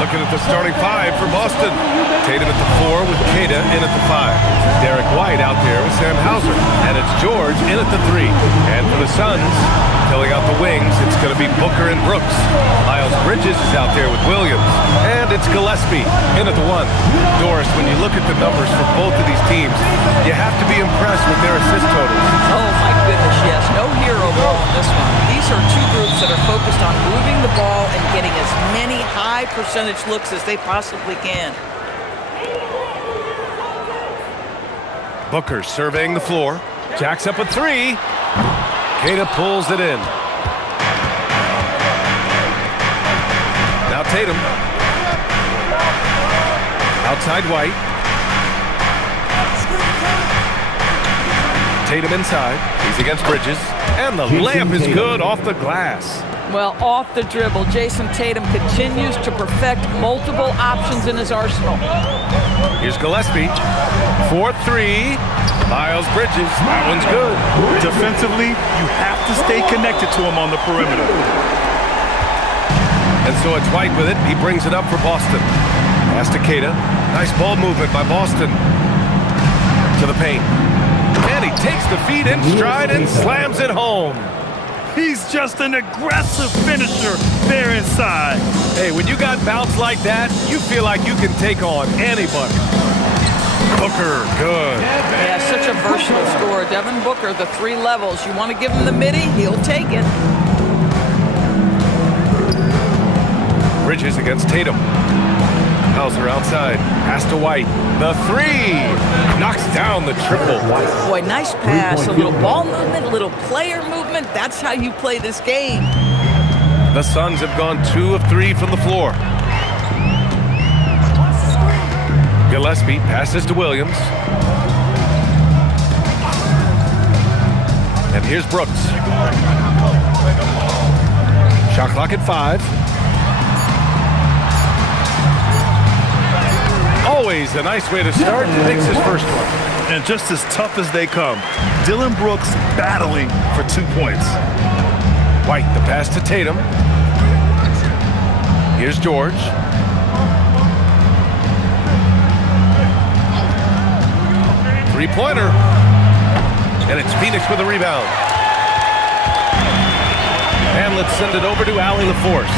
Looking at the starting five for Boston. Tatum at the 4 with Kata in at the 5. Derek White out there with Sam Hauser. And it's George in at the 3. And for the Suns, filling out the wings, it's going to be Booker and Brooks. Miles Bridges is out there with Williams. And it's Gillespie in at the 1. Doris, when you look at the numbers for both of these teams, you have to be impressed with their assist totals. Oh, my goodness, yes. No hero ball in this one. These are two groups that are focused on moving the ball and getting as many high percentage looks as they possibly can. Booker surveying the floor. Jacks up a 3. Kata pulls it in. Now Tatum. Outside White. Tatum inside. He's against Bridges. And the layup is good off the glass. Well, off the dribble, Jason Tatum continues to perfect multiple options in his arsenal. Here's Gillespie. 4-3. Miles Bridges. That one's good. Defensively, you have to stay connected to him on the perimeter. And so it's White with it. He brings it up for Boston. Pass to Kata. Nice ball movement by Boston. To the paint. And he takes the feed in stride and slams it home. He's just an aggressive finisher there inside. Hey, when you got bounce like that, you feel like you can take on anybody. Booker, good. Yeah, such a versatile scorer. Devin Booker, the 3 levels. You want to give him the midi, he'll take it. Bridges against Tatum. Hauser outside. Pass to White. The 3. Knocks down the triple. Boy, nice pass. A little ball movement, a little player movement. That's how you play this game. The Suns have gone 2 of 3 from the floor. Gillespie passes to Williams. And here's Brooks. Shot clock at 5. Always a nice way to start. Makes his first one. And just as tough as they come, Dillon Brooks battling for 2 points. White, the pass to Tatum. Here's George. Three-pointer. And it's Phoenix with a rebound. And let's send it over to Allie LaForce.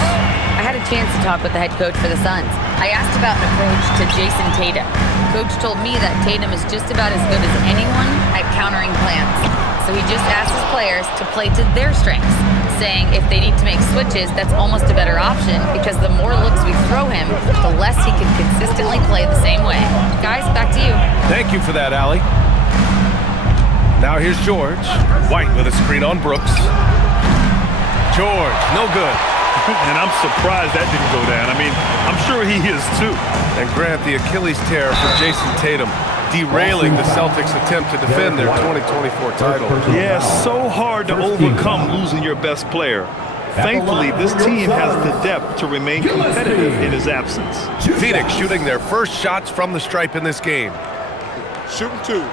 I had a chance to talk with the head coach for the Suns. I asked about an approach to Jason Tatum. Coach told me that Tatum is just about as good as anyone at countering plans. So he just asked his players to play to their strengths, saying if they need to make switches, that's almost a better option because the more looks we throw him, the less he can consistently play the same way. Guys, back to you. Thank you for that, Allie. Now here's George. White with a screen on Brooks. George, no good. And I'm surprised that didn't go down. I mean, I'm sure he is too. And Grant, the Achilles tear for Jason Tatum, derailing the Celtics' attempt to defend their 2024 title. Yeah, so hard to overcome losing your best player. Thankfully, this team has the depth to remain competitive in his absence. Phoenix shooting their first shots from the stripe in this game. Shooting 2.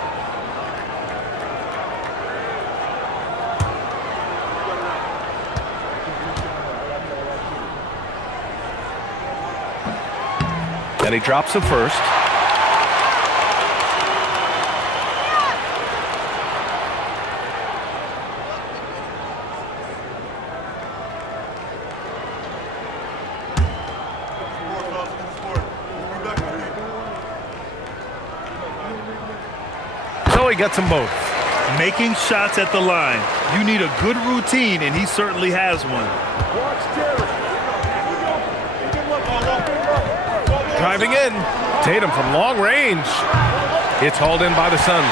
And he drops it first. So he gets them both. Making shots at the line. You need a good routine, and he certainly has one. Driving in. Tatum from long range. It's hauled in by the Suns.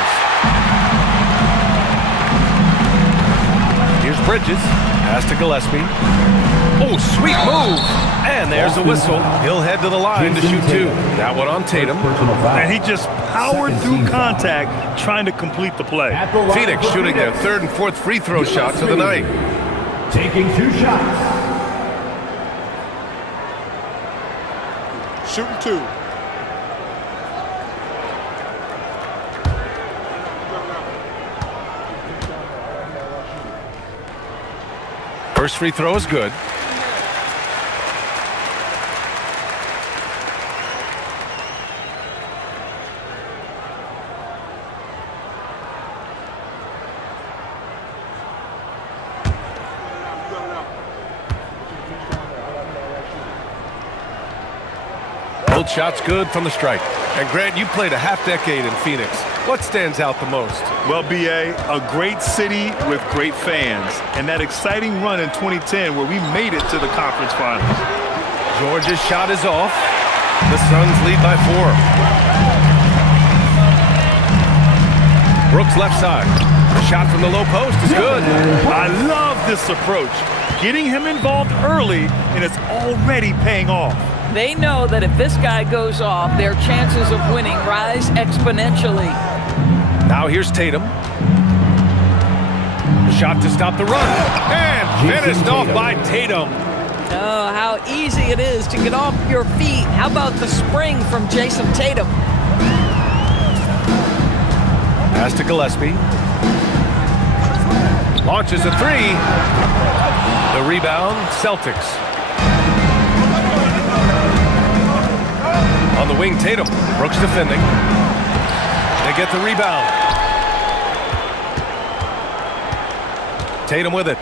Here's Bridges. Pass to Gillespie. Oh, sweet move. And there's the whistle. He'll head to the line to shoot 2. That one on Tatum. And he just powered through contact trying to complete the play. Phoenix shooting their 3rd and 4th free throw shots of the night. Taking 2 shots. Shooting 2. First free throw is good. Both shots good from the stripe. And Grant, you played a half-decade in Phoenix. What stands out the most? Well, B.A., a great city with great fans. And that exciting run in 2010 where we made it to the conference finals. George's shot is off. The Suns lead by 4. Brooks left side. The shot from the low post is good. I love this approach. Getting him involved early, and it's already paying off. They know that if this guy goes off, their chances of winning rise exponentially. Now here's Tatum. The shot to stop the run. And finished off by Tatum. Oh, how easy it is to get off your feet. How about the spring from Jason Tatum? Pass to Gillespie. Launches a three. The rebound, Celtics. On the wing, Tatum. Brooks defending. They get the rebound. Tatum with it.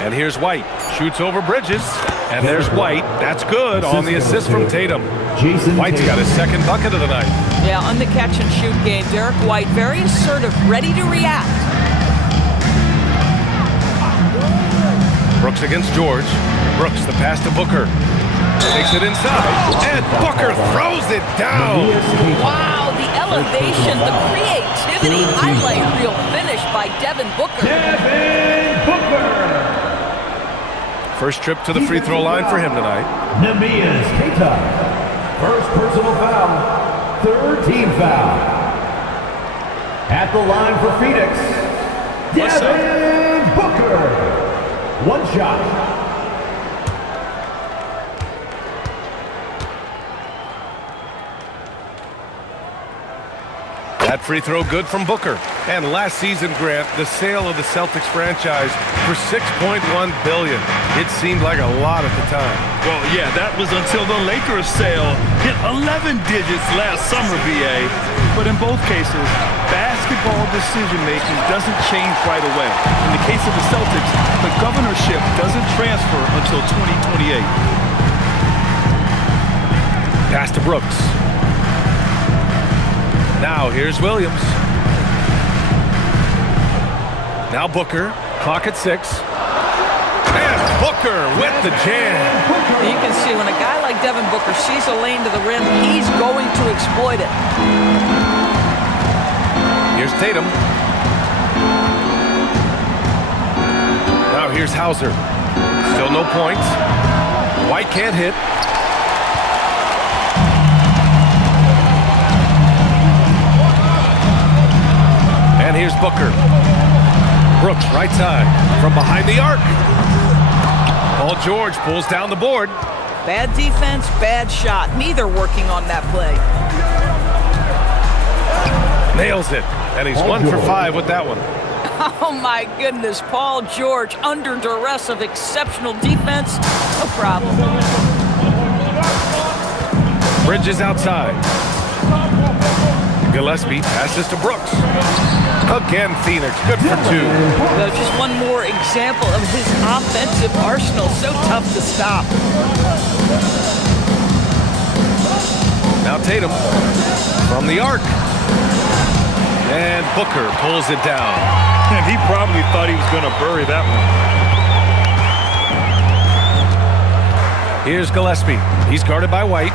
And here's White. Shoots over Bridges. And there's White. That's good on the assist from Tatum. White's got his second bucket of the night. Yeah, on the catch-and-shoot game, Derek White, very assertive, ready to react. Brooks against George. Brooks, the pass to Booker. Takes it inside. And Booker throws it down. Wow, the elevation, the creativity, highlight reel finish by Devin Booker. Devin Booker. First trip to the free throw line for him tonight. Namias Keita. First personal foul. Third team foul. At the line for Phoenix, Devin Booker. One shot. That free throw good from Booker. And last season, Grant, the sale of the Celtics franchise for $6.1 billion. It seemed like a lot at the time. Well, yeah, that was until the Lakers sale hit 11 digits last summer, B.A. But in both cases, basketball decision-making doesn't change right away. In the case of the Celtics, the governorship doesn't transfer until 2028. Pass to Brooks. Now here's Williams. Now Booker. Clock at 6. And Booker with the jam. You can see when a guy like Devin Booker sees a lane to the rim, he's going to exploit it. Here's Tatum. Now here's Hauser. Still no points. White can't hit. And here's Booker. Brooks, right side, from behind the arc. Paul George pulls down the board. Bad defense, bad shot. Neither working on that play. Nails it. And he's 1 for 5 with that one. Oh my goodness, Paul George under duress of exceptional defense. No problem. Bridges outside. Gillespie passes to Brooks. Again, Phoenix, good for 2. Well, just one more example of his offensive arsenal. So tough to stop. Now Tatum from the arc. And Booker pulls it down. And he probably thought he was going to bury that one. Here's Gillespie. He's guarded by White.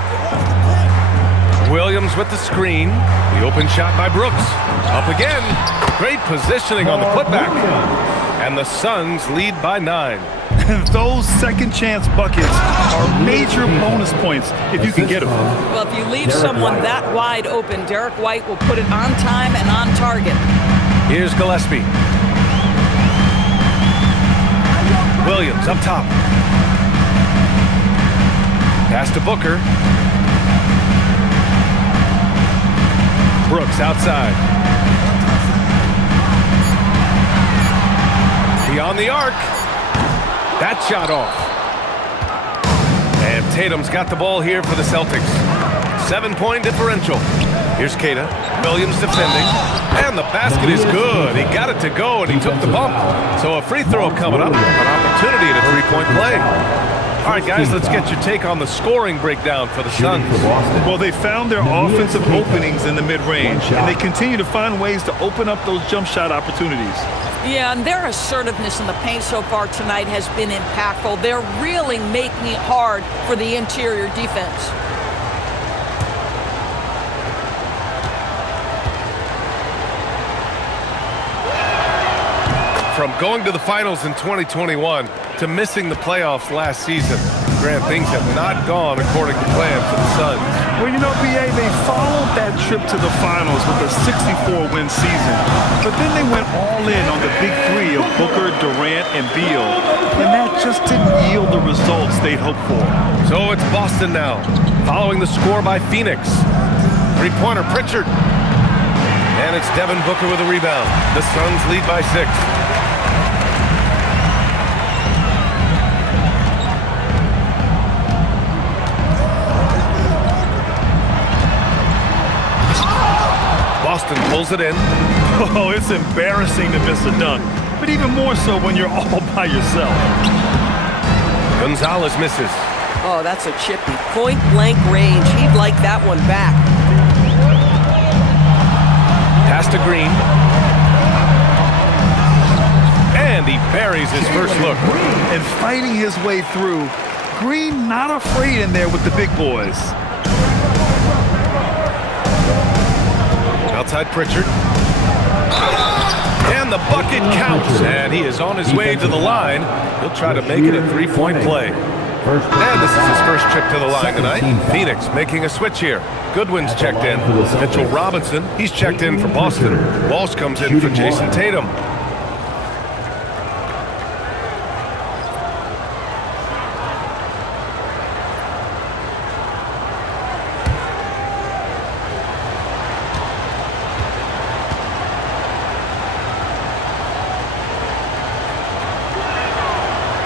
Williams with the screen. The open shot by Brooks. Up again. Great positioning on the putback. And the Suns lead by 9. Those second chance buckets are major bonus points if you can get them. Well, if you leave someone that wide open, Derek White will put it on time and on target. Here's Gillespie. Williams up top. Pass to Booker. Brooks outside. Beyond the arc. That shot off. And Tatum's got the ball here for the Celtics. 7-point differential. Here's Keita. Williams defending. And the basket is good. He got it to go, and he took the bump. So a free throw coming up. An opportunity at a 3-point play. All right, guys, let's get your take on the scoring breakdown for the Suns. Well, they found their offensive openings in the mid-range, and they continue to find ways to open up those jump shot opportunities. Yeah, and their assertiveness in the paint so far tonight has been impactful. They're really making it hard for the interior defense. From going to the finals in 2021 to missing the playoffs last season, Grant, things have not gone according to plan for the Suns. Well, you know, B.A., they followed that trip to the finals with a 64-win season. But then they went all in on the big three of Booker, Durant, and Beal. And that just didn't yield the results they'd hoped for. So it's Boston now, following the score by Phoenix. Three-pointer, Pritchard. And it's Devin Booker with a rebound. The Suns lead by 6. Boston pulls it in. Oh, it's embarrassing to miss a dunk, but even more so when you're all by yourself. Gonzalez misses. Oh, that's a chippy. Point-blank range. He'd like that one back. Pass to Green. And he buries his first look. And fighting his way through, Green not afraid in there with the big boys. Outside Pritchard. And the bucket counts. And he is on his way to the line. He'll try to make it a three-point play. And this is his first trip to the line tonight. Phoenix making a switch here. Goodwin's checked in. Mitchell Robinson, he's checked in for Boston. Walsh comes in for Jason Tatum.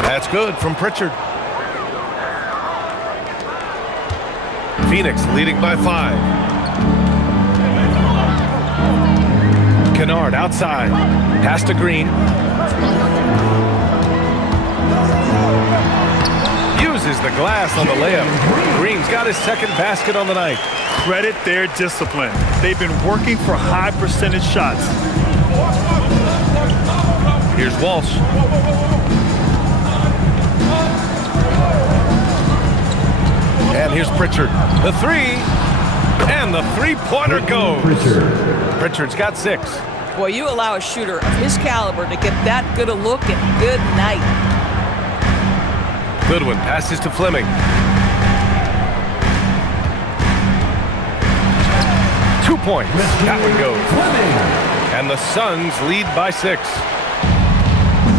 That's good from Pritchard. Phoenix leading by 5. Kennard outside. Pass to Green. Uses the glass on the layup. Green's got his second basket on the night. Credit their discipline. They've been working for high percentage shots. Here's Walsh. And here's Pritchard. The three. And the three-pointer goes. Pritchard's got 6. Boy, you allow a shooter of his caliber to get that good a look and good night. Goodwin passes to Fleming. Two points. That one goes. And the Suns lead by 6.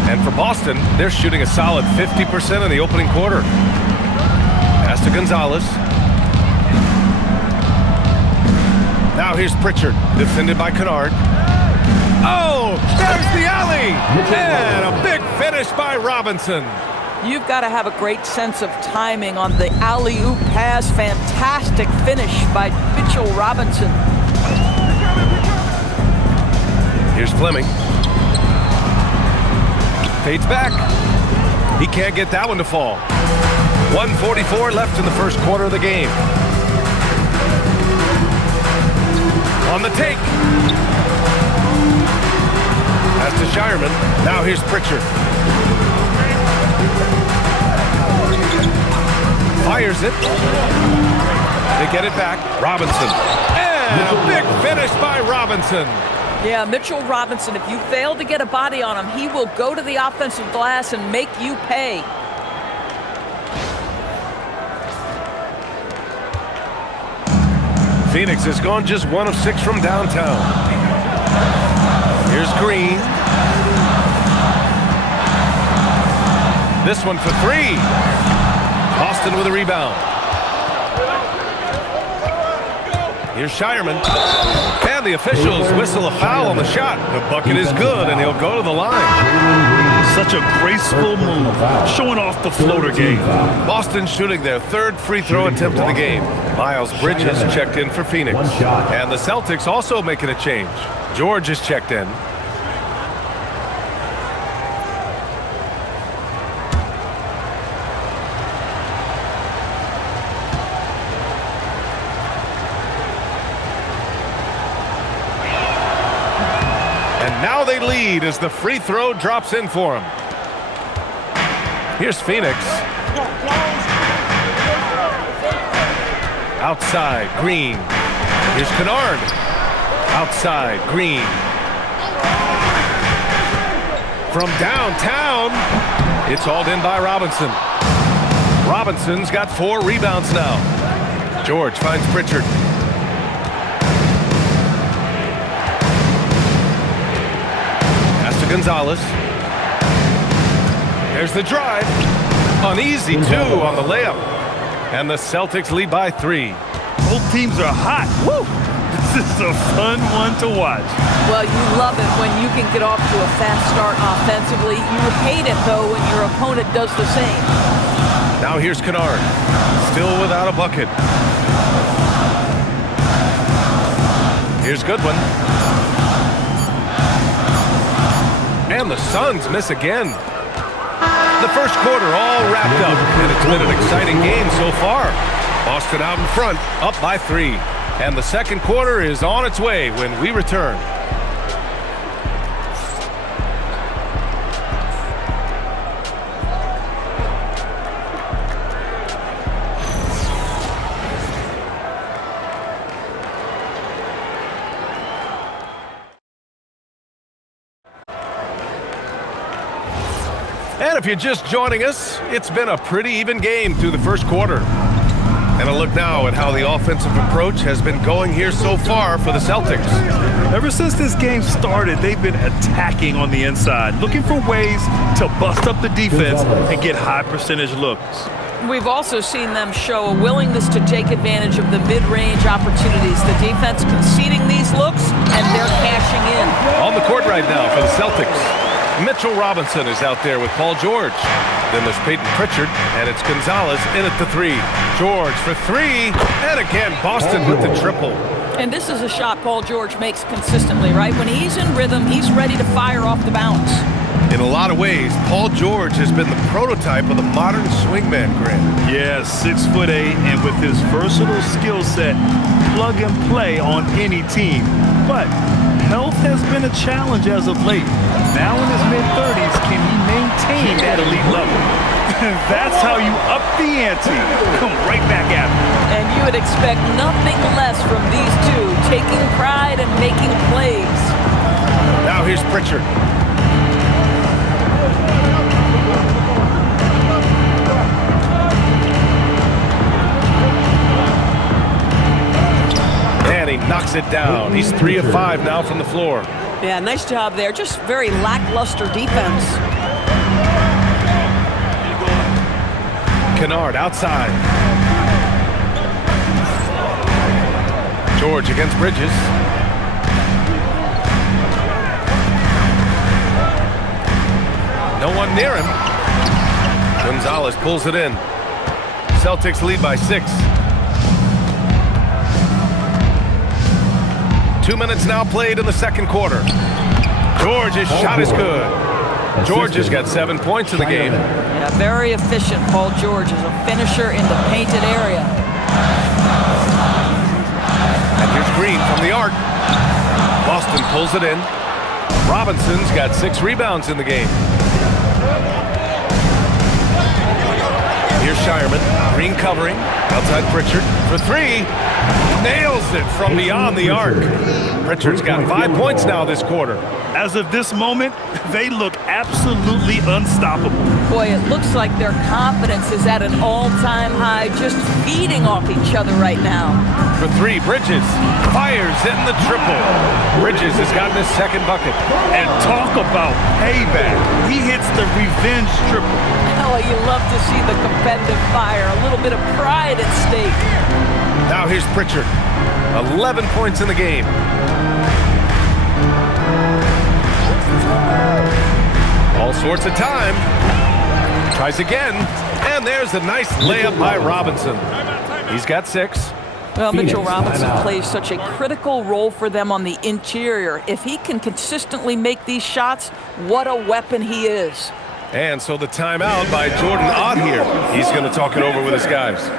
And for Boston, they're shooting a solid 50% in the opening quarter. Pass to Gonzalez. Now here's Pritchard, defended by Kennard. Oh, there's the alley! And a big finish by Robinson. You've got to have a great sense of timing on the alley-oop pass. Fantastic finish by Mitchell Robinson. Here's Fleming. Fades back. He can't get that one to fall. 1:44 left in the first quarter of the game. On the take. Pass to Shireman. Now here's Pritchard. Fires it. They get it back. Robinson. And a big finish by Robinson. Yeah, Mitchell Robinson, if you fail to get a body on him, he will go to the offensive glass and make you pay. Phoenix has gone just 1 of 6 from downtown. Here's Green. This one for 3. Boston with a rebound. Here's Shireman. And the officials whistle a foul on the shot. The bucket is good, and he'll go to the line. Such a graceful move, showing off the floater game. Boston shooting their 3rd free throw attempt of the game. Miles Bridges checked in for Phoenix. And the Celtics also making a change. George is checked in. now they lead as the free throw drops in for him. Here's Phoenix. Outside, Green. Here's Kennard. Outside, Green. From downtown, it's hauled in by Robinson. Robinson's got 4 rebounds now. George finds Pritchard. Pass to Gonzalez. There's the drive. Uneasy, 2 on the layup. And the Celtics lead by 3. Both teams are hot. Woo! This is a fun one to watch. Well, you love it when you can get off to a fast start offensively. You hate it, though, when your opponent does the same. Now here's Kennard, still without a bucket. Here's Goodwin. And the Suns miss again. The first quarter all wrapped up, and it's been an exciting game so far. Boston out in front, up by 3. And the second quarter is on its way when we return. And if you're just joining us, it's been a pretty even game through the first quarter. And a look now at how the offensive approach has been going here so far for the Celtics. Ever since this game started, they've been attacking on the inside, looking for ways to bust up the defense and get high percentage looks. We've also seen them show a willingness to take advantage of the mid-range opportunities. The defense conceding these looks, and they're cashing in. On the court right now for the Celtics, Mitchell Robinson is out there with Paul George. Then there's Peyton Pritchard, and it's Gonzalez in at the 3. George for 3, and again, Boston with the triple. And this is a shot Paul George makes consistently, right? When he's in rhythm, he's ready to fire off the bounce. In a lot of ways, Paul George has been the prototype of the modern swingman, Grant. Yeah, 6'8", and with his versatile skill set, plug and play on any team. But health has been a challenge as of late. Now in his mid-30s, can he maintain that elite level? That's how you up the ante. Come right back at him. And you would expect nothing less from these two, taking pride and making plays. Now here's Pritchard. And he knocks it down. He's 3 of 5 now from the floor. Yeah, nice job there. Just very lackluster defense. Kennard outside. George against Bridges. No one near him. Gonzalez pulls it in. Celtics lead by 6. 2 minutes now played in the second quarter. George's shot is good. George has got 7 points in the game. Yeah, very efficient. Paul George is a finisher in the painted area. And here's Green from the arc. Boston pulls it in. Robinson's got 6 rebounds in the game. Here's Shireman. Green covering. Outside Pritchard for 3. Nails it from beyond the arc. Pritchard's got 5 points now this quarter. As of this moment, they look absolutely unstoppable. Boy, it looks like their confidence is at an all-time high, just feeding off each other right now. For 3, Bridges fires in the triple. Bridges has gotten his second bucket. And talk about payback. He hits the revenge triple. Oh, you love to see the competitive fire, a little bit of pride at stake. Now here's Pritchard. 11 points in the game. All sorts of time. Tries again. And there's a nice layup by Robinson. He's got 6. Well, Mitchell Robinson plays such a critical role for them on the interior. If he can consistently make these shots, what a weapon he is. And so the timeout by Jordan Ott here. He's going to talk it over with his guys.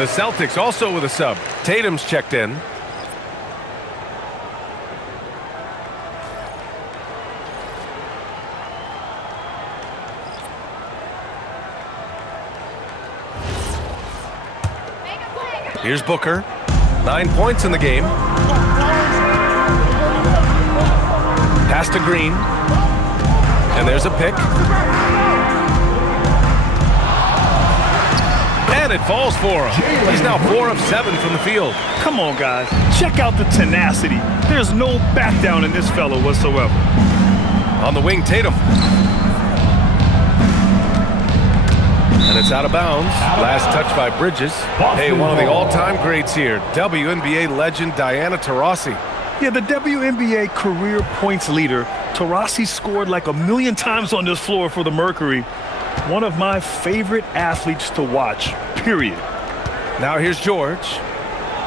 The Celtics also with a sub. Tatum's checked in. Here's Booker. 9 points in the game. Pass to Green. And there's a pick. And it falls for him. He's now 4 of 7 from the field. Come on, guys. Check out the tenacity. There's no back down in this fellow whatsoever. On the wing, Tatum. And it's out of bounds. Last touch by Bridges. Hey, one of the all-time greats here. WNBA legend Diana Taurasi. Yeah, the WNBA career points leader. Taurasi scored like a million times on this floor for the Mercury. One of my favorite athletes to watch, period. Now here's George.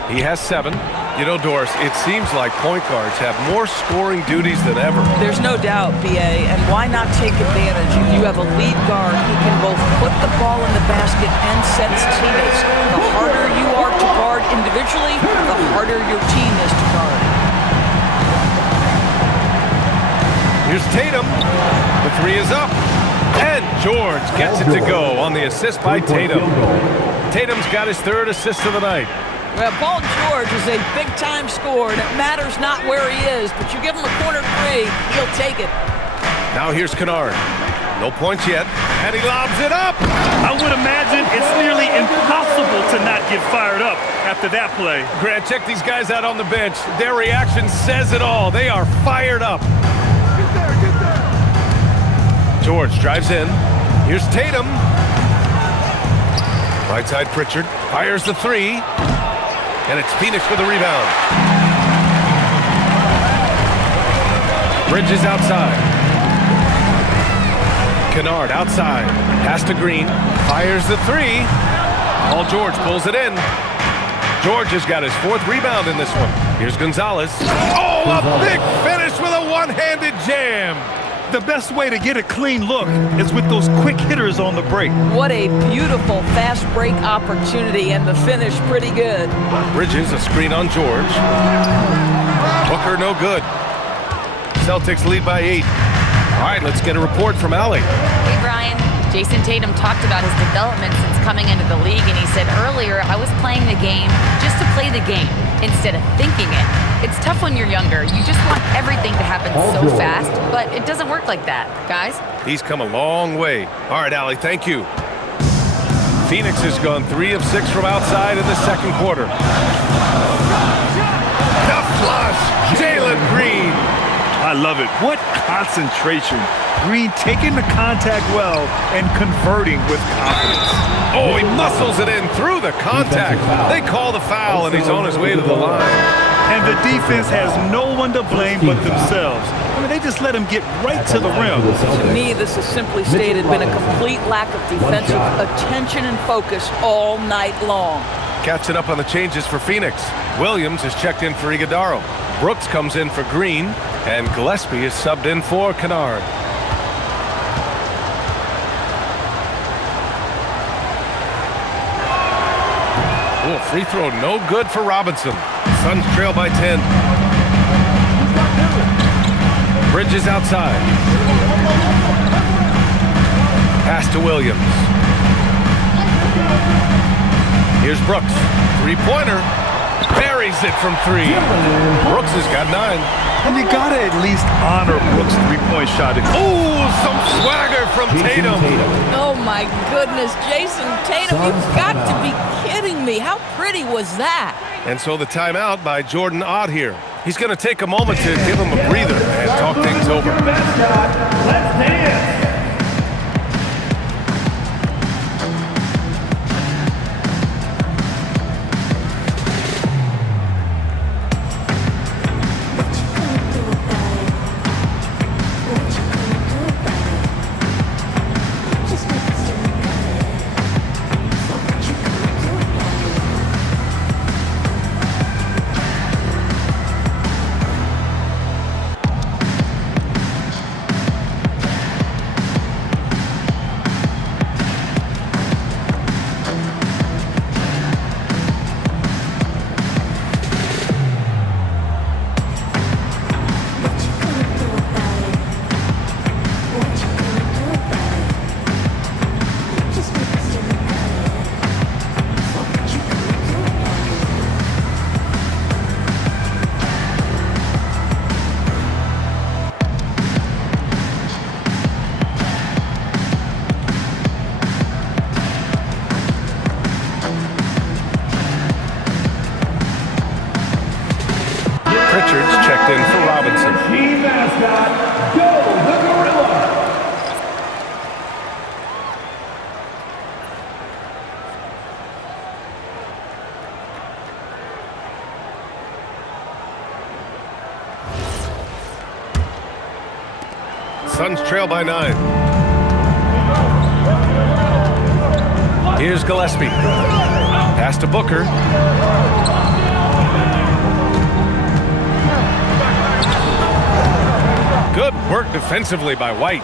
He has 7. You know, Doris, it seems like point guards have more scoring duties than ever. There's no doubt, BA, and why not take advantage if you have a lead guard who can both put the ball in the basket and set his teammates. The harder you are to guard individually, the harder your team is to guard. Here's Tatum. The 3 is up. And George gets it to go on the assist by Tatum. Tatum's got his 3rd assist of the night. Well, Paul George is a big-time scorer, and it matters not where he is, but you give him a corner 3, he'll take it. Now here's Kennard. No points yet, and he lobs it up. I would imagine it's nearly impossible to not get fired up after that play. Grant, check these guys out on the bench. Their reaction says it all. They are fired up. Get there. George drives in. Here's Tatum. Right side Pritchard fires the 3. And it's Phoenix with the rebound. Bridges outside. Kennard outside. Pass to Green. Fires the 3. Paul George pulls it in. George has got his 4th rebound in this one. Here's Gonzalez. Oh, a big finish with a one-handed jam. The best way to get a clean look is with those quick hitters on the break. What a beautiful fast break opportunity, and the finish pretty good. Bridges, a screen on George. Booker, no good. Celtics lead by 8. All right, let's get a report from Allie. Hey, Brian. Jason Tatum talked about his development since coming into the league, and he said earlier, I was playing the game just to play the game instead of thinking it. It's tough when you're younger. You just want everything to happen so fast, but it doesn't work like that, guys. He's come a long way. All right, Allie, thank you. Phoenix has gone 3 of 6 from outside in the second quarter. The flush, Jalen Green. I love it. What concentration. Green taking the contact well and converting with confidence. Oh, he muscles it in through the contact. They call the foul, and he's on his way to the line. And the defense has no one to blame but themselves. I mean, they just let him get right to the rim. To me, this has simply stated been a complete lack of defensive attention and focus all night long. Catching up on the changes for Phoenix. Williams is checked in for Iguodaro. Brooks comes in for Green, and Gillespie is subbed in for Kennard. Oh, free throw no good for Robinson. Suns trail by 10. Bridges outside. Pass to Williams. Here's Brooks. Three-pointer. Buries it from 3. Brooks has got 9. And you gotta at least honor Brooks' three-point shot. Oh, some swagger from Tatum. Oh my goodness, Jason Tatum, you've got to be kidding me. How pretty was that? And so the timeout by Jordan Ott here. He's going to take a moment to give him a breather and talk things over. Let's dance. Suns trail by 9. Here's Gillespie. Pass to Booker. Good work defensively by White.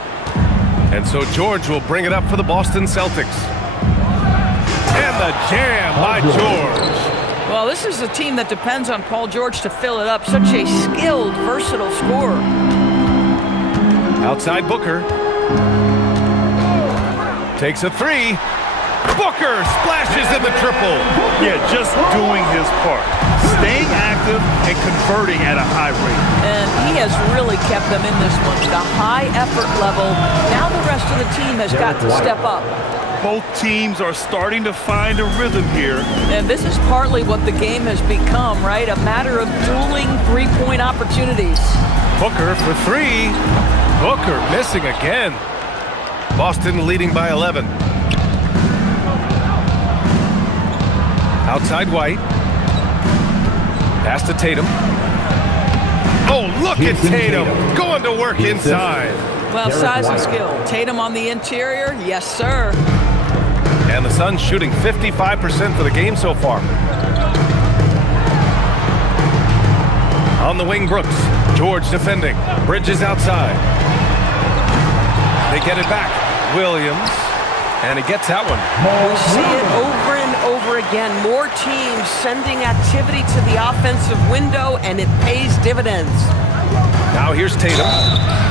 And so George will bring it up for the Boston Celtics. And the jam by George. Well, this is a team that depends on Paul George to fill it up. Such a skilled, versatile scorer. Outside Booker. Takes a three. Booker splashes in the triple. Yeah, just doing his part. Staying active and converting at a high rate. And he has really kept them in this one. The high effort level. Now the rest of the team has got to step up. Both teams are starting to find a rhythm here. And this is partly what the game has become, right? A matter of dueling three-point opportunities. Booker for three. Booker missing again. Boston leading by 11. Outside White. Pass to Tatum. Oh, look at Tatum going to work inside. Well, size and skill. Tatum on the interior, yes, sir. And the Suns shooting 55% for the game so far. On the wing, Brooks. George defending. Bridges outside. They get it back. Williams. And he gets that one. We see it over and over again. More teams sending activity to the offensive window, and it pays dividends. Now here's Tatum.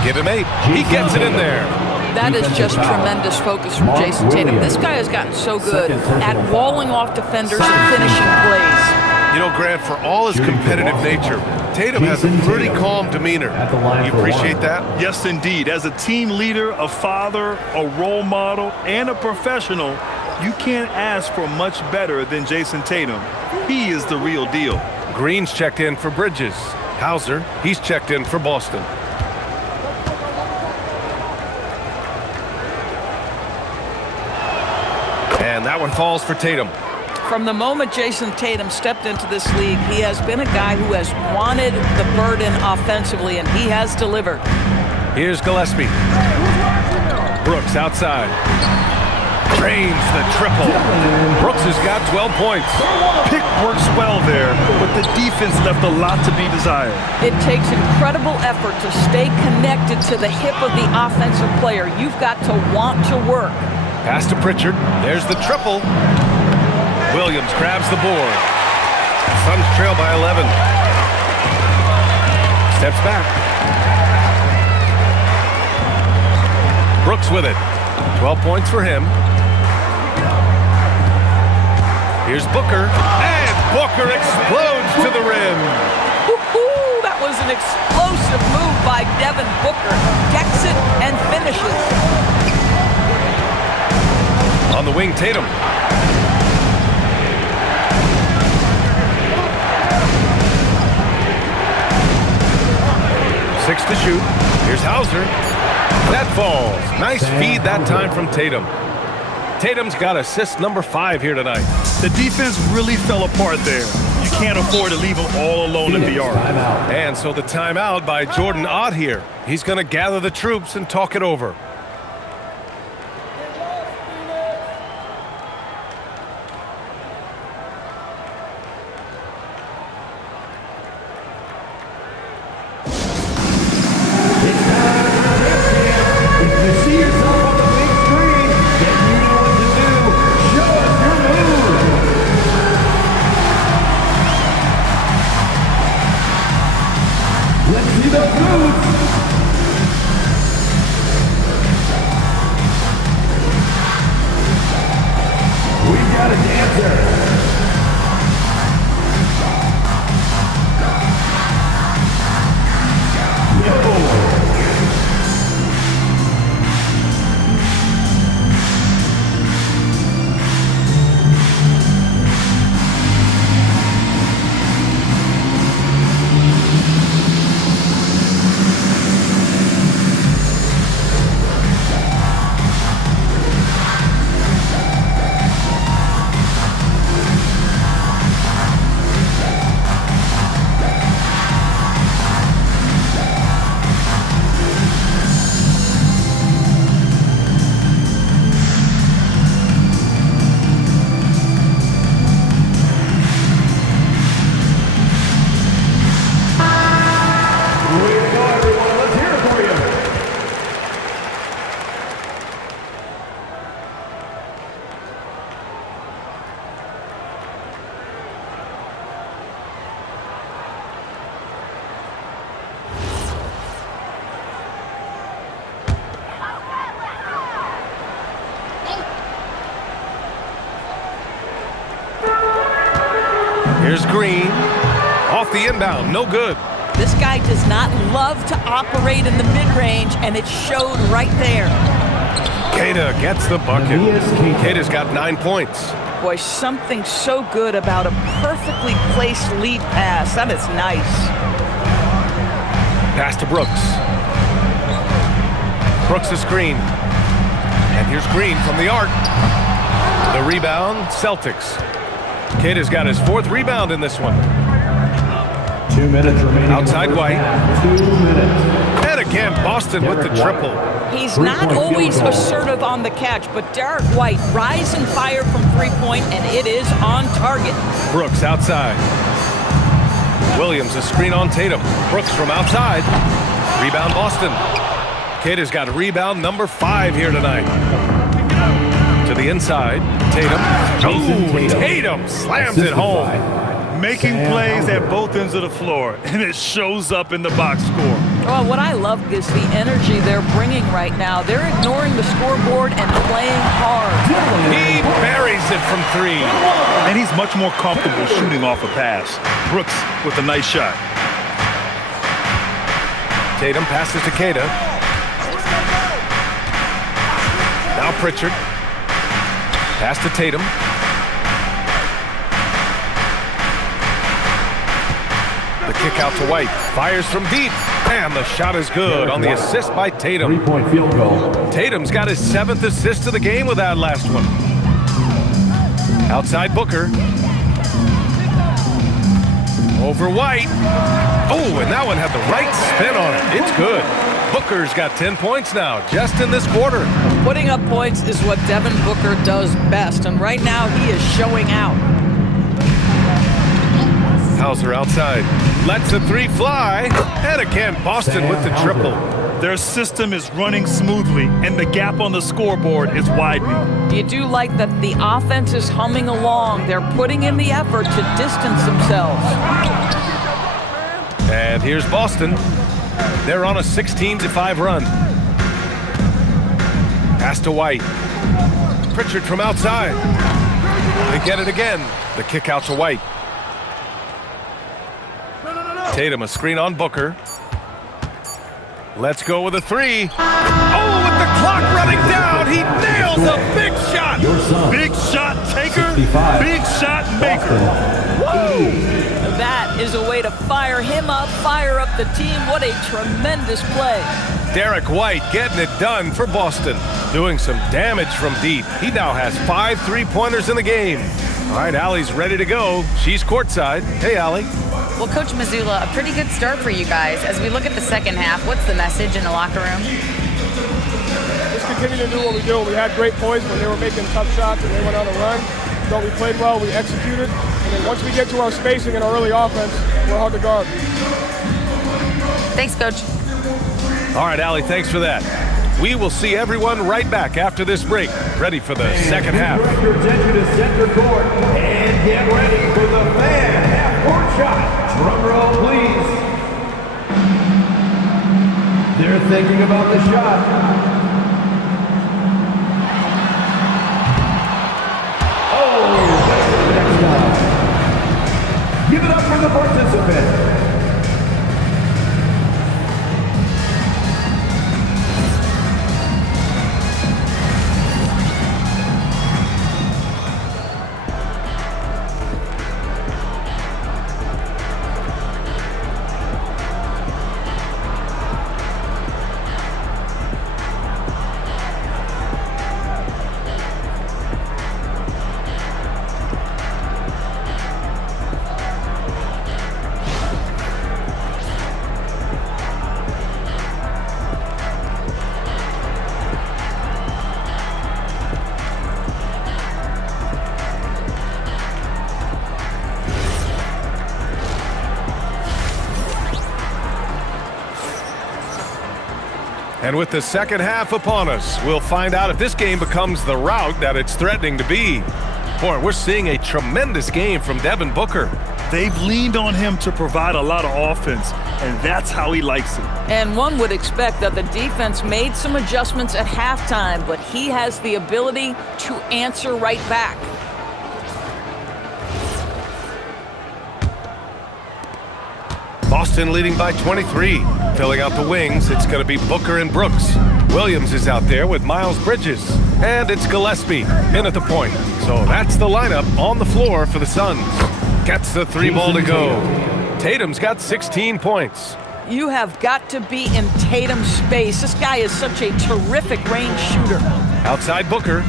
Give him 8. He gets it in there. That is just tremendous focus from Jason Tatum. This guy has gotten so good at walling off defenders and finishing plays. You know, Grant, for all his competitive nature, Tatum has a pretty calm demeanor. You appreciate that? Yes, indeed. As a team leader, a father, a role model, and a professional, you can't ask for much better than Jason Tatum. He is the real deal. Green's checked in for Bridges. Hauser, he's checked in for Boston. And that one falls for Tatum. From the moment Jason Tatum stepped into this league, he has been a guy who has wanted the burden offensively, and he has delivered. Here's Gillespie. Brooks outside. Drains the triple. Brooks has got 12 points. Pick works well there, but the defense left a lot to be desired. It takes incredible effort to stay connected to the hip of the offensive player. You've got to want to work. Pass to Pritchard. There's the triple. Williams grabs the board. Suns trail by 11. Steps back. Brooks with it. 12 points for him. Here's Booker. And Booker explodes to the rim. Woo-hoo! That was an explosive move by Devin Booker. Decks it and finishes. On the wing, Tatum. Six to shoot. Here's Hauser. That falls. Nice feed that time from Tatum. Tatum's got assist number 5 here tonight. The defense really fell apart there. You can't afford to leave them all alone at the arc. And so the timeout by Jordan Ott here. He's going to gather the troops and talk it over. Here's Green. Off the inbound, no good. This guy does not love to operate in the mid-range, and it showed right there. Queta gets the bucket. Queta's got 9 points. Boy, something so good about a perfectly placed lead pass. That is nice. Pass to Brooks. Brooks the screen. And here's Green from the arc. The rebound, Celtics. Queta's got his 4th rebound in this one. 2 minutes remaining. Outside White. 2 minutes. And again, Boston with the triple. He's not always assertive on the catch, but Derek White rise and fire from three-point, and it is on target. Brooks outside. Williams a screen on Tatum. Brooks from outside. Rebound Boston. Queta's got rebound number 5 here tonight. To the inside. Tatum. Ooh, Tatum slams it home. Making plays at both ends of the floor, and it shows up in the box score. Well, what I love is the energy they're bringing right now. They're ignoring the scoreboard and playing hard. He buries it from 3. And he's much more comfortable shooting off a pass. Brooks with a nice shot. Tatum passes to Queta. Now Pritchard. Pass to Tatum. The kick out to White. Fires from deep. And the shot is good on the assist by Tatum. 3-point field goal. Tatum's got his 7th assist of the game with that last one. Outside Booker. Over White. Oh, and that one had the right spin on it. It's good. Booker's got 10 points now, just in this quarter. Putting up points is what Devin Booker does best, and right now he is showing out. Hauser outside. Lets the 3 fly. And again, Boston with the triple. Their system is running smoothly, and the gap on the scoreboard is widening. You do like that the offense is humming along. They're putting in the effort to distance themselves. And here's Boston. They're on a 16-5 run. Pass to White. Pritchard from outside. They get it again. The kick out to White. Tatum a screen on Booker. Let's go with a 3. Oh, with the clock running down, he nails a big shot. Big shot taker, big shot maker. Woo! That is a way to fire him up, fire up the team. What a tremendous play. Derek White getting it done for Boston. Doing some damage from deep. He now has 5 3-pointers in the game. All right, Allie's ready to go. She's courtside. Hey, Allie. Well, Coach Mazzulla, a pretty good start for you guys. As we look at the second half, what's the message in the locker room? Just continue to do what we do. We had great points when they were making tough shots and they went on a run. So we played well, we executed, and then once we get to our spacing and our early offense, we're hard to guard. Thanks, Coach. All right, Allie, thanks for that. We will see everyone right back after this break. Ready for the second half. Direct your attention to center court and get ready for the fan half-court shot. Drum roll, please. They're thinking about the shot. Oh, next time. Give it up for the participant. And with the second half upon us, we'll find out if this game becomes the rout that it's threatening to be. Boy, we're seeing a tremendous game from Devin Booker. They've leaned on him to provide a lot of offense, and that's how he likes it. And one would expect that the defense made some adjustments at halftime, but he has the ability to answer right back. Boston leading by 23. Filling out the wings, it's going to be Booker and Brooks. Williams is out there with Miles Bridges. And it's Gillespie in at the point. So that's the lineup on the floor for the Suns. Gets the 3 ball to go. Tatum's got 16 points. You have got to be in Tatum's space. This guy is such a terrific range shooter. Outside Booker.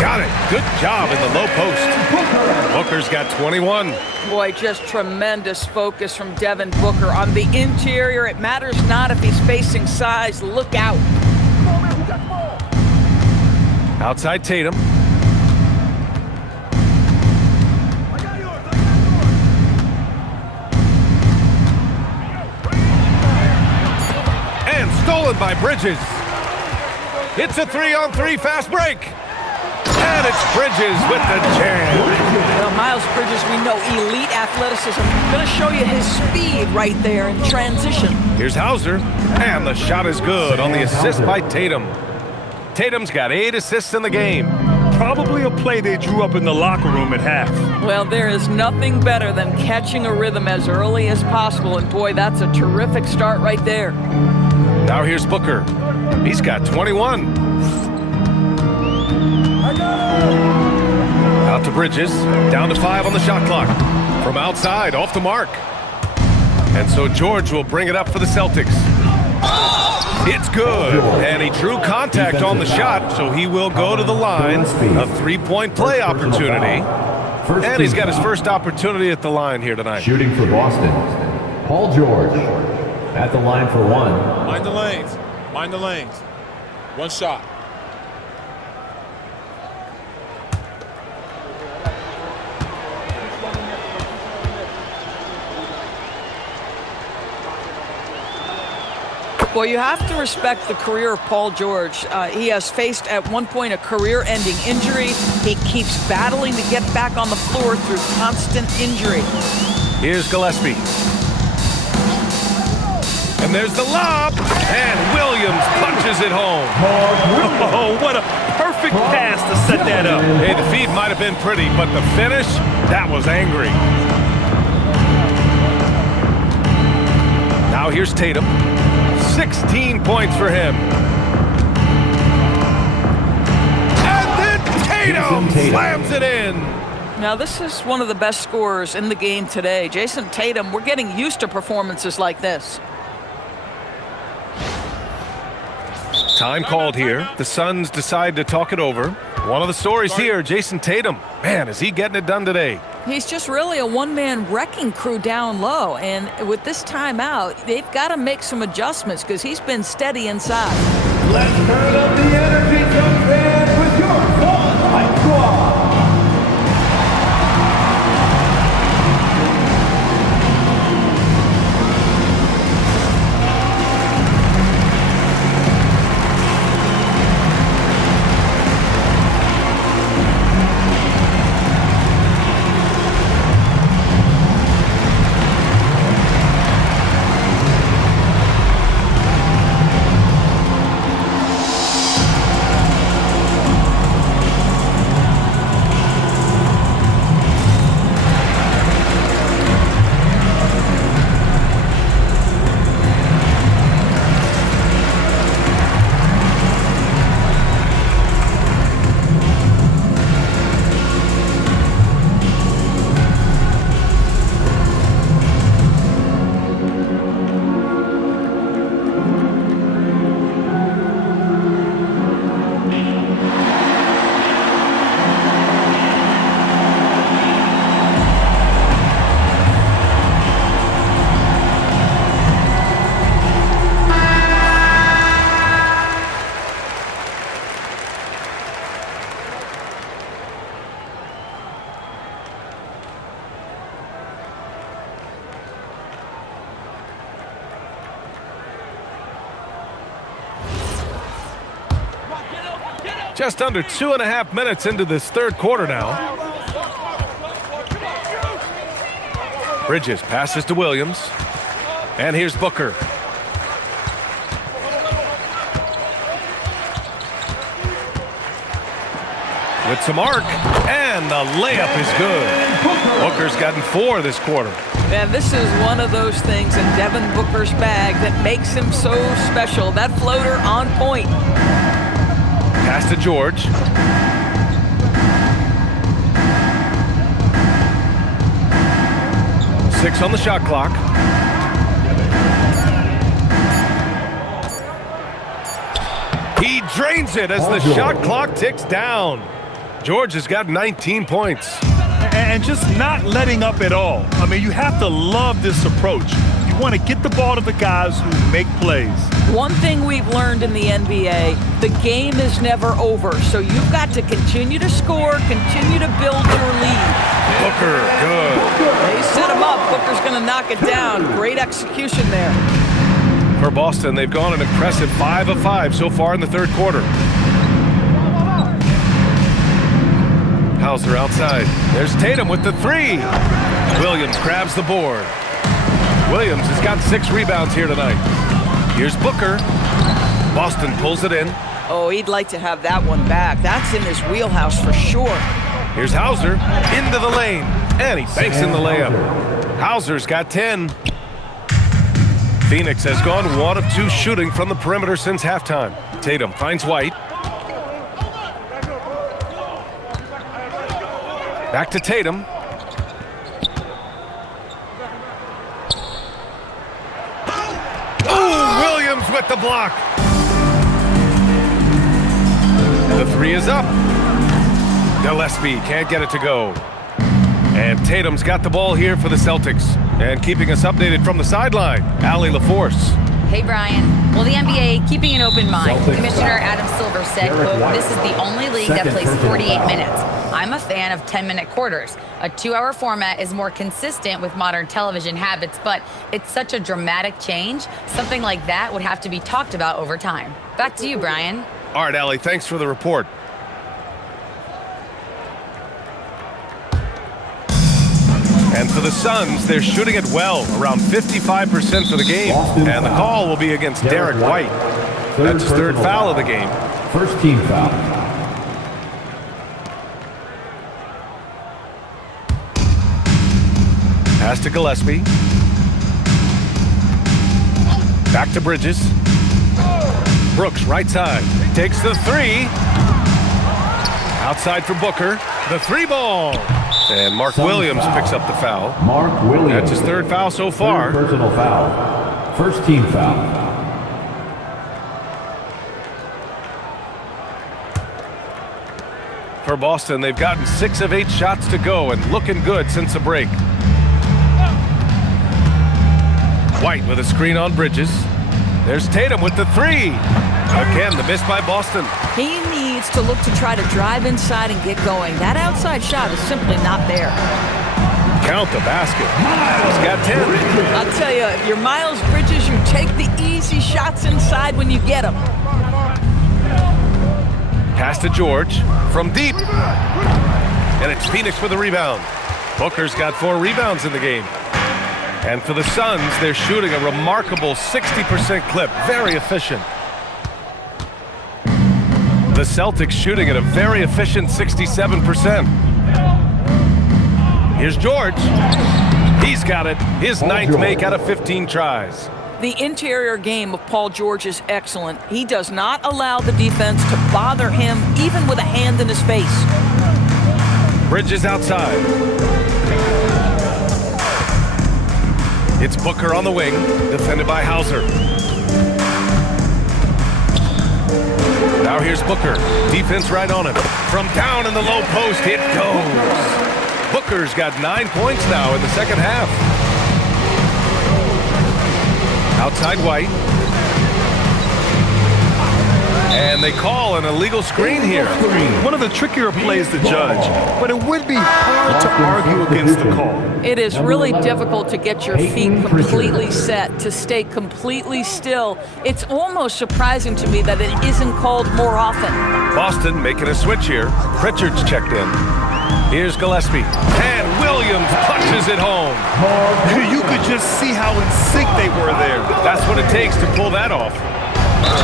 Got it. Good job in the low post. Booker's got 21. Boy, just tremendous focus from Devin Booker. On the interior, it matters not if he's facing size. Look out. Outside Tatum. And stolen by Bridges. It's a 3-on-3 fast break. And it's Bridges with the jam. Well, Miles Bridges, we know elite athleticism. Going to show you his speed right there in transition. Here's Hauser. And the shot is good on the assist by Tatum. Tatum's got 8 assists in the game. Probably a play they drew up in the locker room at half. Well, there is nothing better than catching a rhythm as early as possible. And boy, that's a terrific start right there. Now here's Booker. He's got 21. Out to Bridges, down to 5 on the shot clock. From outside, off the mark. And so George will bring it up for the Celtics. It's good, and he drew contact on the shot, so he will go to the line. A 3-point play opportunity. And he's got his first opportunity at the line here tonight. Shooting for Boston, Paul George at the line for 1. Mind the lanes. Mind the lanes. 1 shot. Well, you have to respect the career of Paul George. He has faced at one point a career-ending injury. He keeps battling to get back on the floor through constant injury. Here's Gillespie. And there's the lob. And Williams punches it home. Oh, what a perfect pass to set that up. Hey, the feed might have been pretty, but the finish, that was angry. Now here's Tatum. 16 points for him. And then Tatum slams it in. Now, this is one of the best scorers in the game today. Jason Tatum, we're getting used to performances like this. Time called here. The Suns decide to talk it over. One of the stories here, Jason Tatum. Man, is he getting it done today? He's just really a one-man wrecking crew down low. And with this timeout, they've got to make some adjustments because he's been steady inside. Let's turn up the energy, young fans, with your Fun Fight Squad. Just under 2.5 minutes into this third quarter now. Bridges passes to Williams. And here's Booker. with some arc, and the layup is good. Booker's gotten 4 this quarter. Man, this is one of those things in Devin Booker's bag that makes him so special. That floater on point. Pass to George. Six on the shot clock. He drains it as the shot clock ticks down. George has got 19 points. And just not letting up at all. I mean, you have to love this approach. You want to get the ball to the guys who make plays. One thing we've learned in the NBA, the game is never over. So you've got to continue to score, continue to build your lead. Booker, good. They set him up. Booker's going to knock it down. Great execution there. For Boston, they've gone an impressive 5 of 5 so far in the third quarter. Hauser outside. There's Tatum with the 3. Williams grabs the board. Williams has got 6 rebounds here tonight. Here's Booker. Boston pulls it in. Oh, he'd like to have that one back. That's in his wheelhouse for sure. Here's Hauser into the lane, and he banks in the layup. Hauser's got 10. Phoenix has gone 1 of 2 shooting from the perimeter since halftime. Tatum finds White. Back to Tatum. Oh, Williams with the block. The 3 is up. Gillespie can't get it to go. And Tatum's got the ball here for the Celtics. And keeping us updated from the sideline, Allie LaForce. Hey, Brian. Well, the NBA keeping an open mind. Celtics Commissioner Adam Silver said, quote, "This is the only league that plays 48 minutes. I'm a fan of 10-minute quarters. A 2-hour format is more consistent with modern television habits, but it's such a dramatic change. Something like that would have to be talked about over time." Back to you, Brian. All right, Allie, thanks for the report. And for the Suns, they're shooting it well, around 55% for the game. And the call will be against Derek White. That's his 3rd foul of the game. First team foul. Pass to Gillespie. Back to Bridges. Brooks, right side. Takes the 3. Outside for Booker. The 3 ball. And Mark Williams picks up the foul. Mark Williams. That's his 3rd foul so far. 3rd personal foul. First team foul. For Boston, they've gotten 6 of 8 shots to go and looking good since the break. White with a screen on Bridges. There's Tatum with the 3. Again, the miss by Boston. He needs to look to try to drive inside and get going. That outside shot is simply not there. Count the basket. He's got 10. I'll tell you, if you're Miles Bridges, you take the easy shots inside when you get them. Pass to George from deep. And it's Phoenix with a rebound. Booker's got 4 rebounds in the game. And for the Suns, they're shooting a remarkable 60% clip. Very efficient. The Celtics shooting at a very efficient 67%. Here's George. He's got it. His 9th make out of 15 tries. The interior game of Paul George is excellent. He does not allow the defense to bother him, even with a hand in his face. Bridges outside. It's Booker on the wing, defended by Hauser. Now here's Booker. Defense right on him. From down in the low post, it goes. Booker's got 9 points now in the second half. Outside White. And they call an illegal screen here. One of the trickier plays to judge, but it would be hard to argue against the call. It is really difficult to get your feet completely set, to stay completely still. It's almost surprising to me that it isn't called more often. Boston making a switch here. Pritchard's checked in. Here's Gillespie. And Williams punches it home. You could just see how in sync they were there. That's what it takes to pull that off.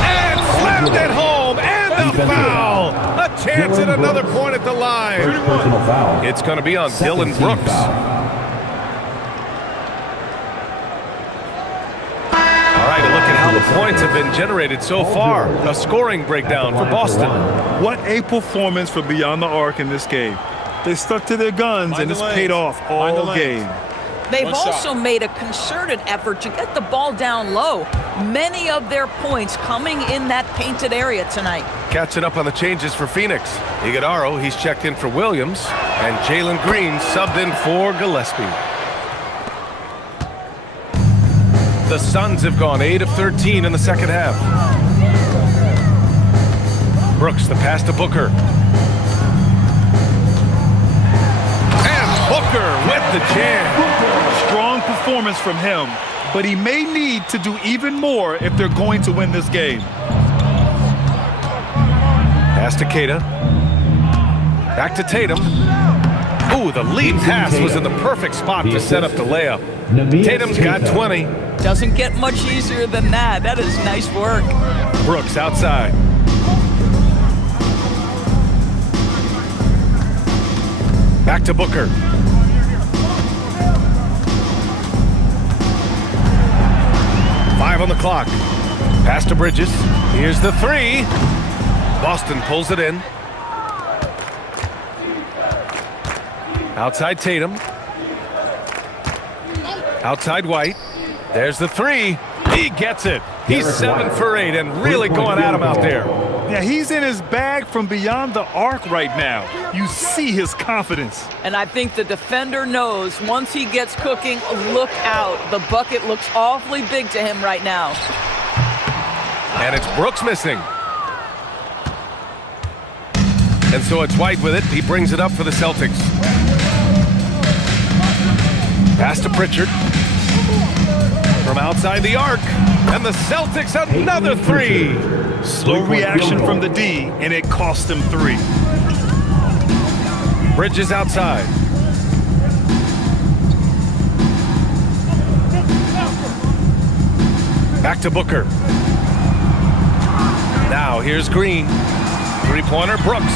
And slammed it home. And The foul! A chance at another point at the line. First personal foul. It's going to be on Second Dylan team Brooks. foul. All right, a look at how the points have been generated so far. A scoring breakdown for Boston. What a performance for Beyond the Arc in this game. They stuck to their guns, and it's paid off all game. They've One shot. also made a concerted effort to get the ball down low. Many of their points coming in that painted area tonight. Catching up on the changes for Phoenix. Iguodaro, he's checked in for Williams. And Jalen Green subbed in for Gillespie. The Suns have gone 8 of 13 in the second half. Brooks, the pass to Booker. And Booker with the jam. Strong performance from him, but he may need to do even more if they're going to win this game. Pass to Keita. Back to Tatum. Ooh, the lead pass was in the perfect spot to set up the layup. Tatum's got 20. Doesn't get much easier than that. That is nice work. Brooks outside. Back to Booker. Five on the clock. Pass to Bridges. Here's the three. Boston pulls it in. Outside Tatum. Outside White. There's the three. He gets it. He's 7 for 8 and really going at him out there. Yeah, he's in his bag from Beyond the Arc right now. You see his confidence. And I think the defender knows once he gets cooking, look out. The bucket looks awfully big to him right now. And it's Brooks missing. And so it's White with it. He brings it up for the Celtics. Pass to Pritchard. From outside the arc. And the Celtics another three. Slow reaction from the D, and it cost him 3. Bridges outside. Back to Booker. Now here's Green. Three-pointer, Brooks.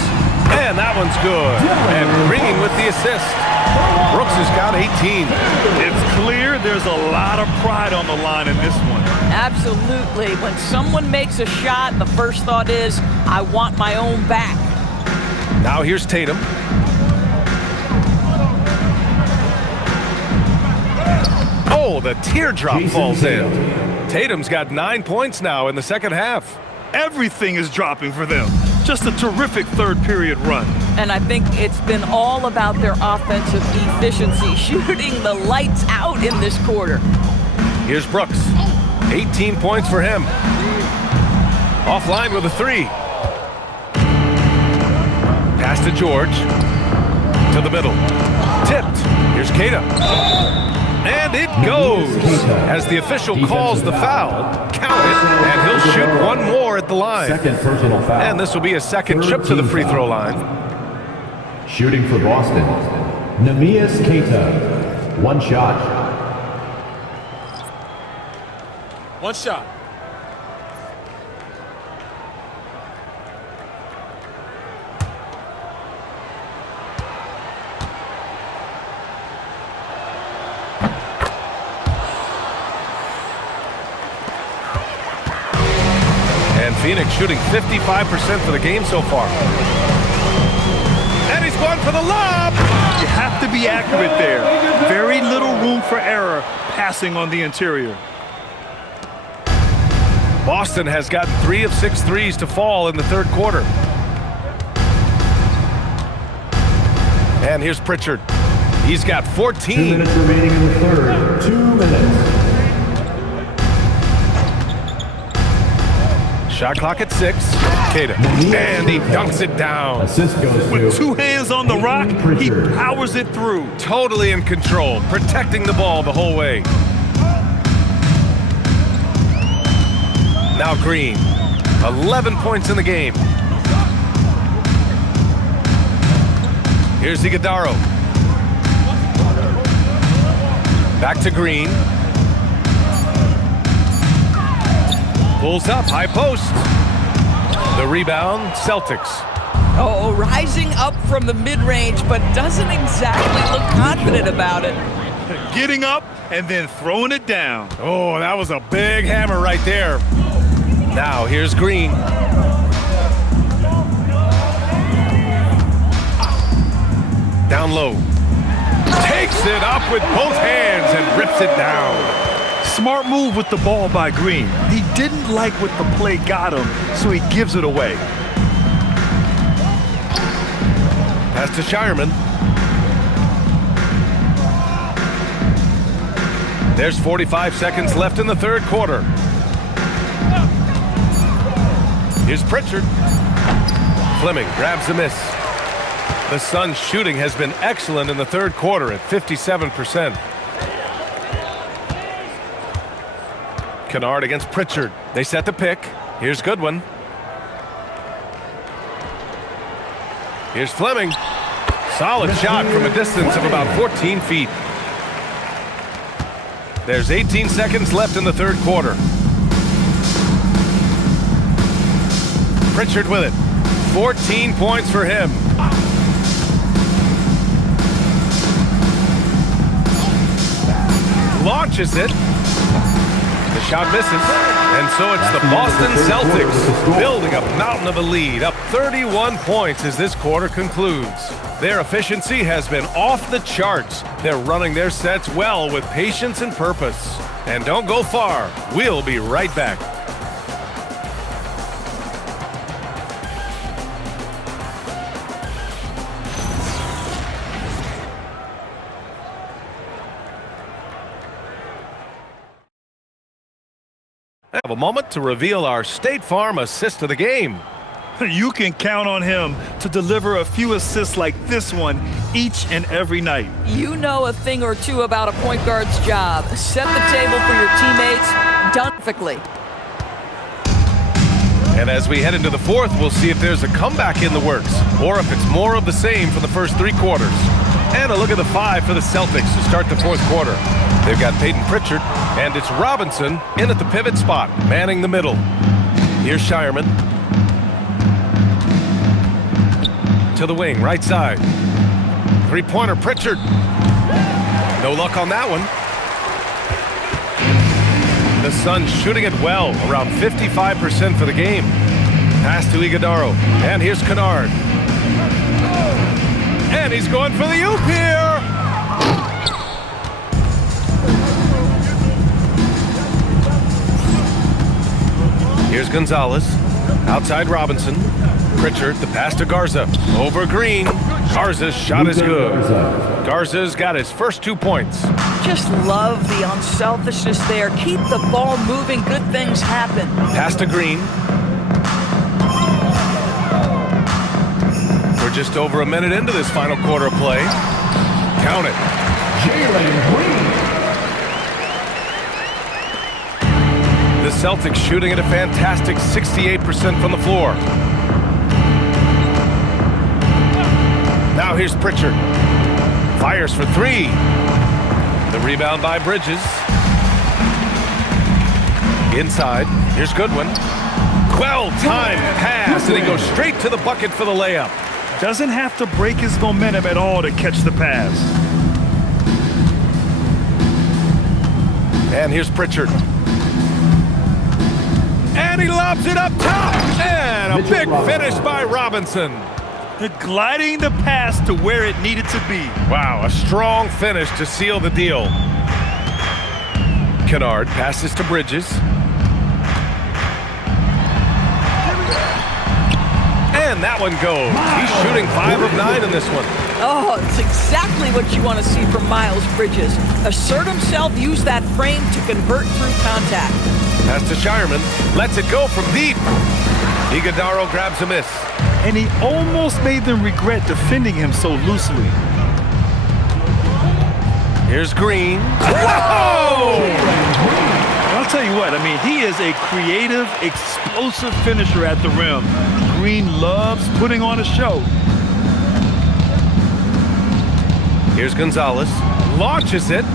And that one's good. And Green with the assist. Brooks has got 18. It's clear there's a lot of pride on the line in this one. Absolutely. When someone makes a shot, the first thought is, I want my own back. Now here's Tatum. Oh, the teardrop falls in. Tatum's got 9 points now in the second half. Everything is dropping for them. Just a terrific third period run. And I think it's been all about their offensive efficiency, shooting the lights out in this quarter. Here's Brooks. 18 points for him. Offline with a three. Pass to George. To the middle. Tipped. Here's Keita. And it goes. As the official calls the foul, count it, and he'll shoot one more at the line. Second personal foul. And this will be a second trip to the free throw line. Shooting for Boston, Neemias Keita. One shot. One shot. And Phoenix shooting 55% for the game so far. And he's going for the lob. You have to be accurate there. Very little room for error passing on the interior. Boston has got 3 of 6 threes to fall in the third quarter. And here's Pritchard. He's got 2 14. minutes remaining in the third. 2 minutes. Shot clock at 6. Keita. And he dunks it down. Assist goes to With 2 hands on the rock, he Pritchard. powers it through. Totally in control, protecting the ball the whole way. Now Green. 11 points in the game. Here's Iguodaro. Back to Green. Pulls up, high post. The rebound, Celtics. Oh, rising up from the mid-range, but doesn't exactly look confident about it. Getting up and then throwing it down. Oh, that was a big hammer right there. Now here's Green. Down low. Takes it up with both hands and rips it down. Smart move with the ball by Green. He didn't like what the play got him, so he gives it away. Pass to Shireman. There's 45 seconds left in the third quarter. Here's Pritchard. Fleming grabs the miss. The Suns' shooting has been excellent in the third quarter at 57%. Kennard against Pritchard. They set the pick. Here's Goodwin. Here's Fleming. Solid shot from a distance of about 14 feet. There's 18 seconds left in the third quarter. Pritchard with it. 14 points for him. Launches it. The shot misses. And so it's the Boston Celtics building a mountain of a lead, up 31 points as this quarter concludes. Their efficiency has been off the charts. They're running their sets well with patience and purpose. And don't go far. We'll be right back. Have a moment to reveal our State Farm assist of the game. You can count on him to deliver a few assists like this one each and every night. You know a thing or two about a point guard's job. Set the table for your teammates. Done perfectly. And as we head into the fourth, we'll see if there's a comeback in the works or if it's more of the same for the first three quarters. And a look at the five for the Celtics to start the fourth quarter. They've got Peyton Pritchard, and it's Robinson in at the pivot spot, manning the middle. Here's Shireman. To the wing, right side. Three-pointer, Pritchard. No luck on that one. The Suns shooting it well, around 55% for the game. Pass to Iguodaro, and here's Kennard. And he's going for the oop here. Here's Gonzalez. Outside Robinson. Pritchard, the pass to Garza. Over Green. Garza's shot is good. Garza's got his first 2 points. Just love the unselfishness there. Keep the ball moving. Good things happen. Pass to Green. We're just over a minute into this final quarter of play. Count it. Jalen Green. The Celtics shooting at a fantastic 68% from the floor. Now here's Pritchard. Fires for three. The rebound by Bridges. Inside. Here's Goodwin. Well-timed pass, and he goes straight to the bucket for the layup. Doesn't have to break his momentum at all to catch the pass. And here's Pritchard. And he lobs it up top. And a big finish by Robinson. Gliding the pass to where it needed to be. Wow, a strong finish to seal the deal. Kennard passes to Bridges. And that one goes. He's shooting 5 of 9 in this one. Oh, it's exactly what you want to see from Miles Bridges. Assert himself, use that frame to convert through contact. Pass to Shireman. Lets it go from deep. Iguodaro grabs a miss. And he almost made them regret defending him so loosely. Here's Green. Whoa! I'll tell you what, I mean, he is a creative, explosive finisher at the rim. Green loves putting on a show. Here's Gonzalez. Launches it.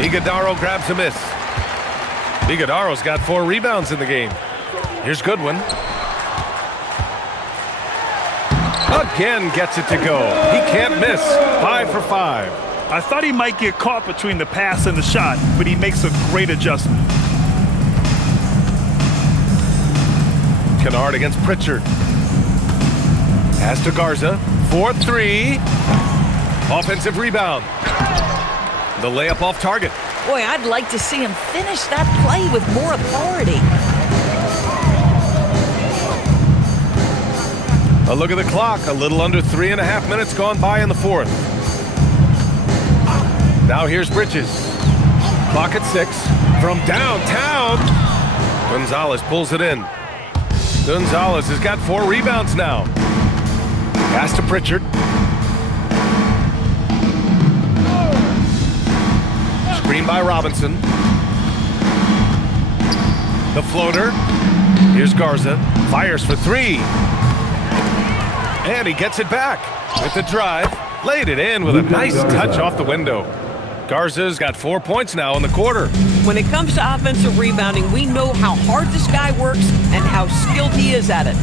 Iguodaro grabs a miss. Iguodaro's got 4 rebounds in the game. Here's Goodwin. again gets it to go. He can't miss. 5 for 5. I thought he might get caught between the pass and the shot, but he makes a great adjustment. Kennard against Pritchard. Pass to Garza. 4-3. Offensive rebound. The layup off target. Boy, I'd like to see him finish that play with more authority. A look at the clock. A little under 3.5 minutes gone by in the fourth. Now here's Bridges. Clock at 6. From downtown. Gonzalez pulls it in. Gonzalez has got 4 rebounds now. Pass to Pritchard. Screen by Robinson. The floater. Here's Garza. Fires for 3. And he gets it back with the drive. Laid it in with a nice touch off the window. Garza's got 4 points now in the quarter. When it comes to offensive rebounding, we know how hard this guy works and how skilled he is at it.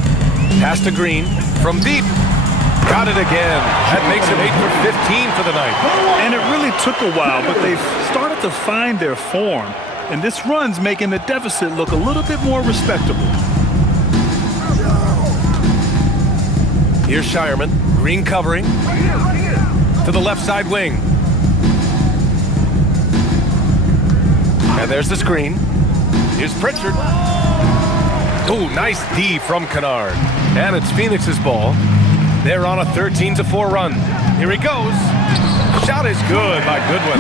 Pass to Green from deep. Got it again. That makes him 8 for 15 for the night. And it really took a while, but they've started to find their form. And this run's making the deficit look a little bit more respectable. Here's Shireman. Green covering. To the left side wing. And there's the screen. Here's Pritchard. Oh, nice D from Kennard. And it's Phoenix's ball. They're on a 13-4 run. Here he goes. Shot is good by Goodwin.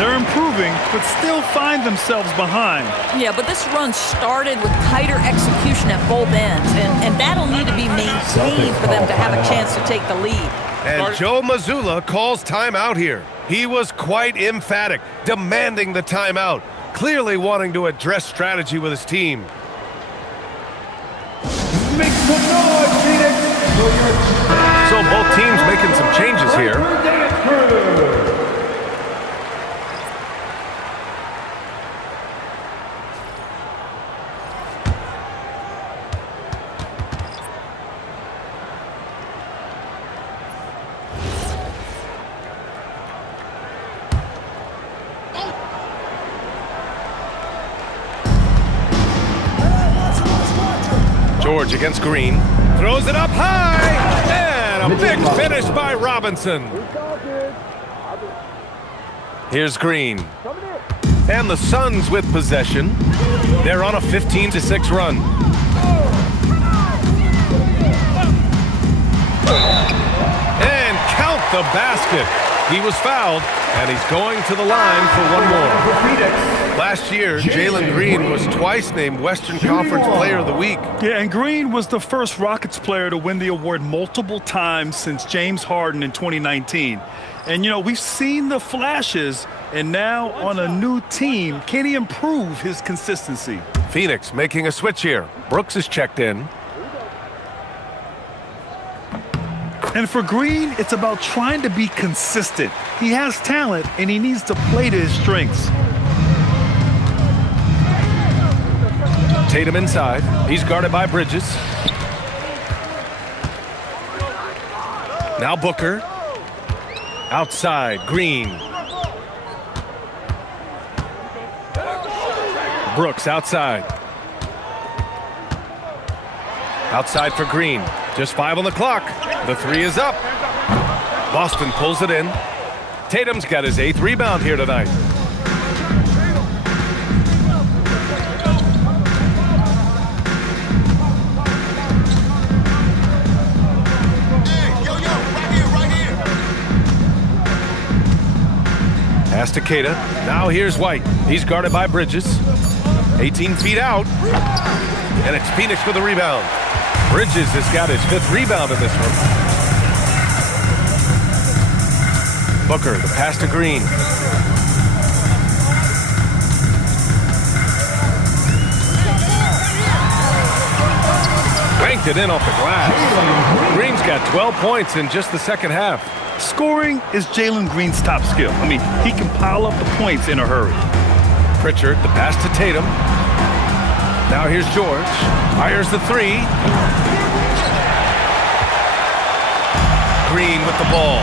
They're improving, but still find themselves behind. Yeah, but this run started with tighter execution at both ends, and that'll need to be maintained for them to have a chance to take the lead. And Joe Mazzulla calls timeout here. He was quite emphatic, demanding the timeout, clearly wanting to address strategy with his team. Make some noise, Phoenix. So both teams making some changes here. George against Green. Throws it up high. And a big finish by Robinson. Here's Green. And the Suns with possession. They're on a 15-6 run. And count the basket. He was fouled, and he's going to the line for one more. Last year, Jalen Green was twice named Western Conference Player of the Week. Yeah, and Green was the first Rockets player to win the award multiple times since James Harden in 2019. And, you know, we've seen the flashes, and now on a new team, can he improve his consistency? Phoenix making a switch here. Brooks is checked in. And for Green, it's about trying to be consistent. He has talent, and he needs to play to his strengths. Tatum inside. He's guarded by Bridges. Now Booker. Outside, Green. Brooks outside. Outside for Green. Just 5 on the clock. The 3 is up. Boston pulls it in. Tatum's got his 8th rebound here tonight. Pass to Keita. Now here's White. He's guarded by Bridges. 18 feet out. And it's Phoenix with the rebound. Bridges has got his 5th rebound in this one. Booker, the pass to Green. Banked it in off the glass. Green's got 12 points in just the second half. Scoring is Jalen Green's top skill. I mean, he can pile up the points in a hurry. Pritchard, the pass to Tatum. Now here's George. Fires the 3. Green with the ball.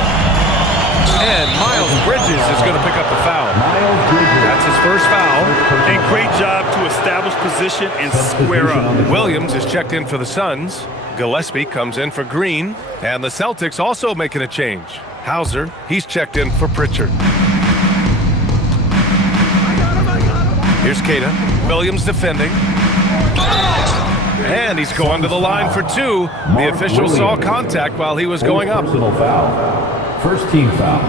And Miles Bridges is going to pick up the foul. That's his first foul. A great job to establish position and square up. Williams is checked in for the Suns. Gillespie comes in for Green. And the Celtics also making a change. Hauser, he's checked in for Pritchard. Here's Keita. Williams defending. And he's going to the line for two. The official saw contact while he was going up. Personal foul. First team foul.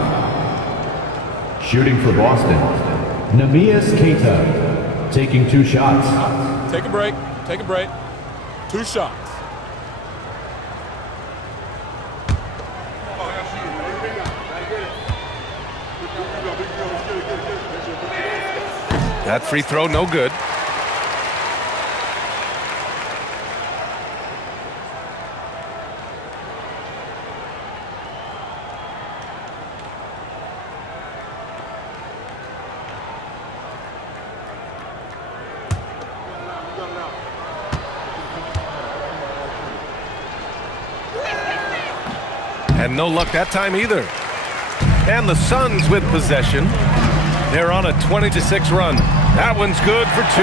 Shooting for Boston, Neemias Queta, taking 2 shots. Take a break. Take a break. 2 shots. That free throw, no good. And no luck that time either. And the Suns with possession. They're on a 20-6 run. That one's good for 2.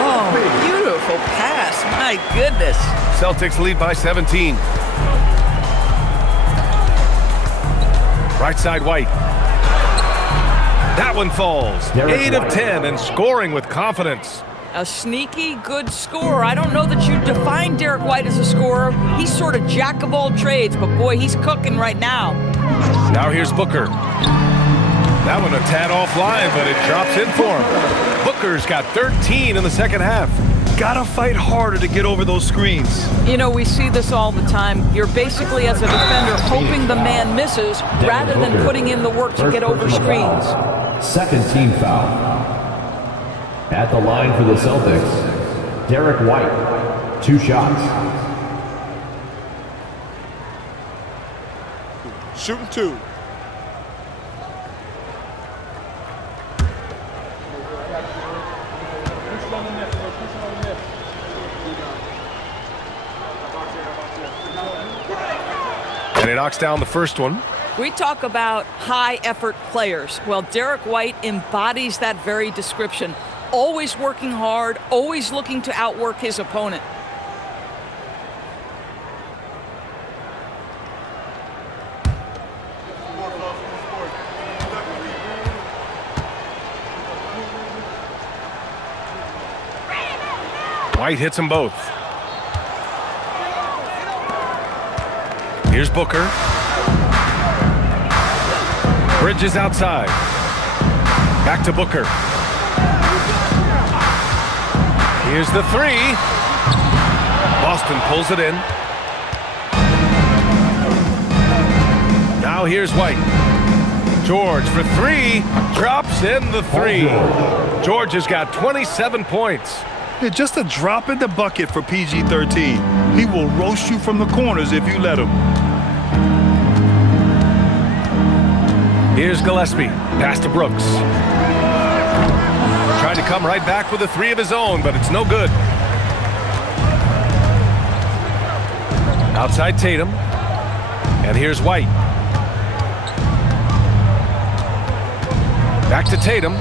Oh, beautiful pass. My goodness. Celtics lead by 17. Right side, White. That one falls. 8 of 10 and scoring with confidence. A sneaky good scorer. I don't know that you define Derek White as a scorer. He's sort of jack of all trades, but boy, he's cooking right now. Now here's Booker. That one a tad offline, but it drops in for him. Booker's got 13 in the second half. Gotta fight harder to get over those screens. You know, we see this all the time. You're basically, as a defender, hoping the man misses rather than putting in the work to get over screens. Second team foul. At the line for the Celtics, Derek White, 2 shots. Shooting 2. And he knocks down the first one. We talk about high-effort players. Well, Derek White embodies that very description. Always working hard, always looking to outwork his opponent. White hits them both. Here's Booker. Bridges outside. Back to Booker. Here's the 3. Boston pulls it in. Now here's White. George for 3. Drops in the 3. George has got 27 points. Yeah, just a drop in the bucket for PG-13. He will roast you from the corners if you let him. Here's Gillespie. Pass to Brooks. Trying to come right back with a 3 of his own, but it's no good. Outside Tatum. And here's White. Back to Tatum.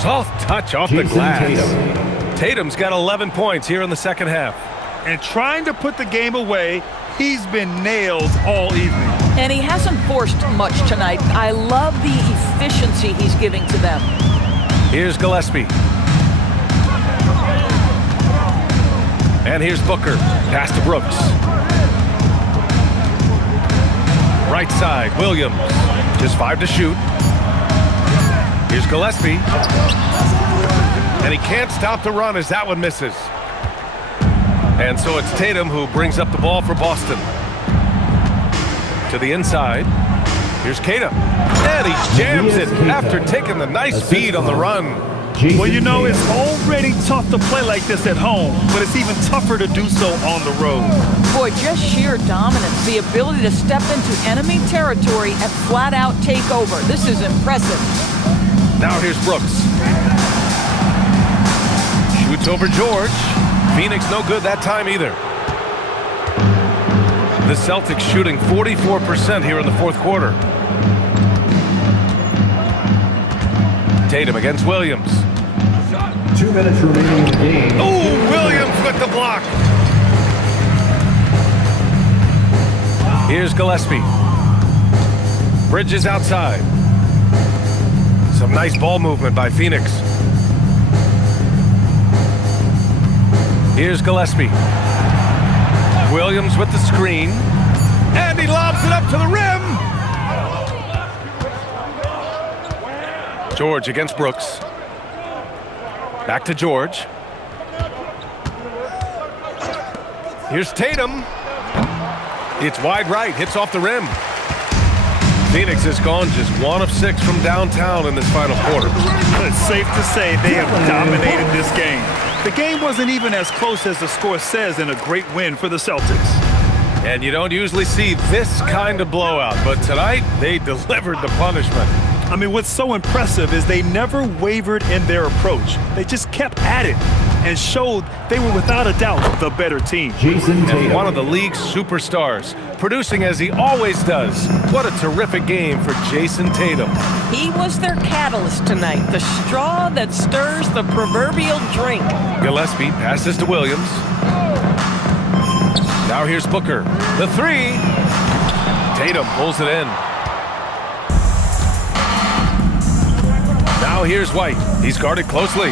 Soft touch off the glass. Tatum's got 11 points here in the second half. And trying to put the game away, he's been nails all evening. And he hasn't forced much tonight. I love the efficiency he's giving to them. Here's Gillespie. And here's Booker. Pass to Brooks. Right side, Williams. Just 5 to shoot. Here's Gillespie. And he can't stop the run as that one misses. And so it's Tatum who brings up the ball for Boston. To the inside. Here's Queta. And he jams it after taking the nice speed on the run. Well, you know, it's already tough to play like this at home, but it's even tougher to do so on the road. Boy, just sheer dominance. The ability to step into enemy territory and flat out take over. This is impressive. Now here's Brooks. Shoots over George. Phoenix no good that time either. The Celtics shooting 44% here in the fourth quarter. Tatum against Williams. 2 minutes remaining in the game. Oh, Williams with the block. Here's Gillespie. Bridges outside. Some nice ball movement by Phoenix. Here's Gillespie. Williams with the screen. And he lobs it up to the rim. George against Brooks. Back to George. Here's Tatum. It's wide right, hits off the rim. Phoenix has gone just 1 of 6 from downtown in this final quarter. It's safe to say they have dominated this game. The game wasn't even as close as the score says in a great win for the Celtics. And you don't usually see this kind of blowout, but tonight they delivered the punishment. I mean, what's so impressive is they never wavered in their approach. They just kept at it and showed they were without a doubt the better team. Jason Tatum. And one of the league's superstars, producing as he always does. What a terrific game for Jason Tatum. He was their catalyst tonight, the straw that stirs the proverbial drink. Gillespie passes to Williams. Now here's Booker. The 3. Tatum pulls it in. Now here's White. He's guarded closely.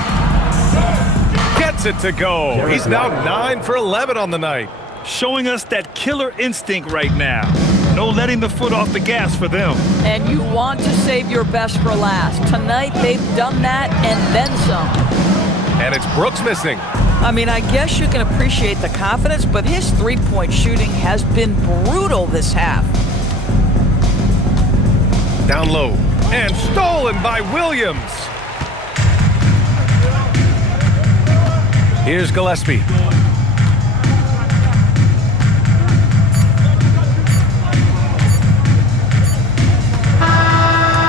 Gets it to go. He's now 9 for 11 on the night. Showing us that killer instinct right now. No letting the foot off the gas for them. And you want to save your best for last. Tonight they've done that and then some. And it's Brooks missing. I mean, I guess you can appreciate the confidence, but his three-point shooting has been brutal this half. Down low. And stolen by Williams. Here's Gillespie.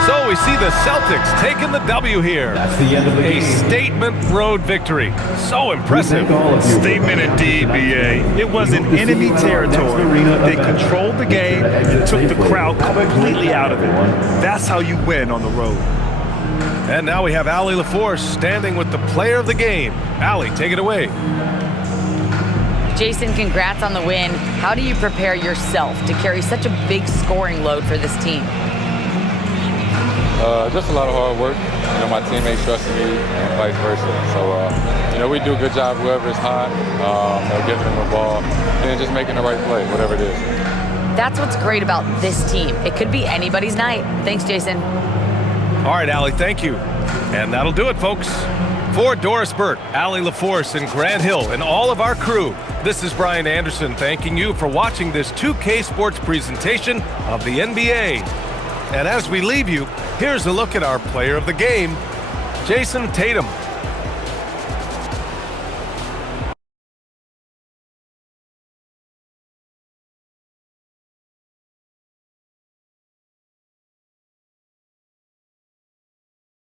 So we see the Celtics taking the W here. That's the end of the A game. statement road victory. So impressive. Statement indeed, BA. It was in enemy territory. They controlled the game and took the crowd completely out of it. That's how you win on the road. And now we have Allie LaForce standing with the player of the game. Allie, take it away. Jason, congrats on the win. How do you prepare yourself to carry such a big scoring load for this team? Just a lot of hard work. You know, my teammates trusted me and vice versa. So, you know, we do a good job whoever is hot, giving them the ball, and just making the right play, whatever it is. That's what's great about this team. It could be anybody's night. Thanks, Jason. All right, Allie, thank you. And that'll do it, folks. For Doris Burt, Allie LaForce, and Grant Hill, and all of our crew, this is Brian Anderson thanking you for watching this 2K Sports presentation of the NBA. And as we leave you, here's a look at our player of the game, Jason Tatum.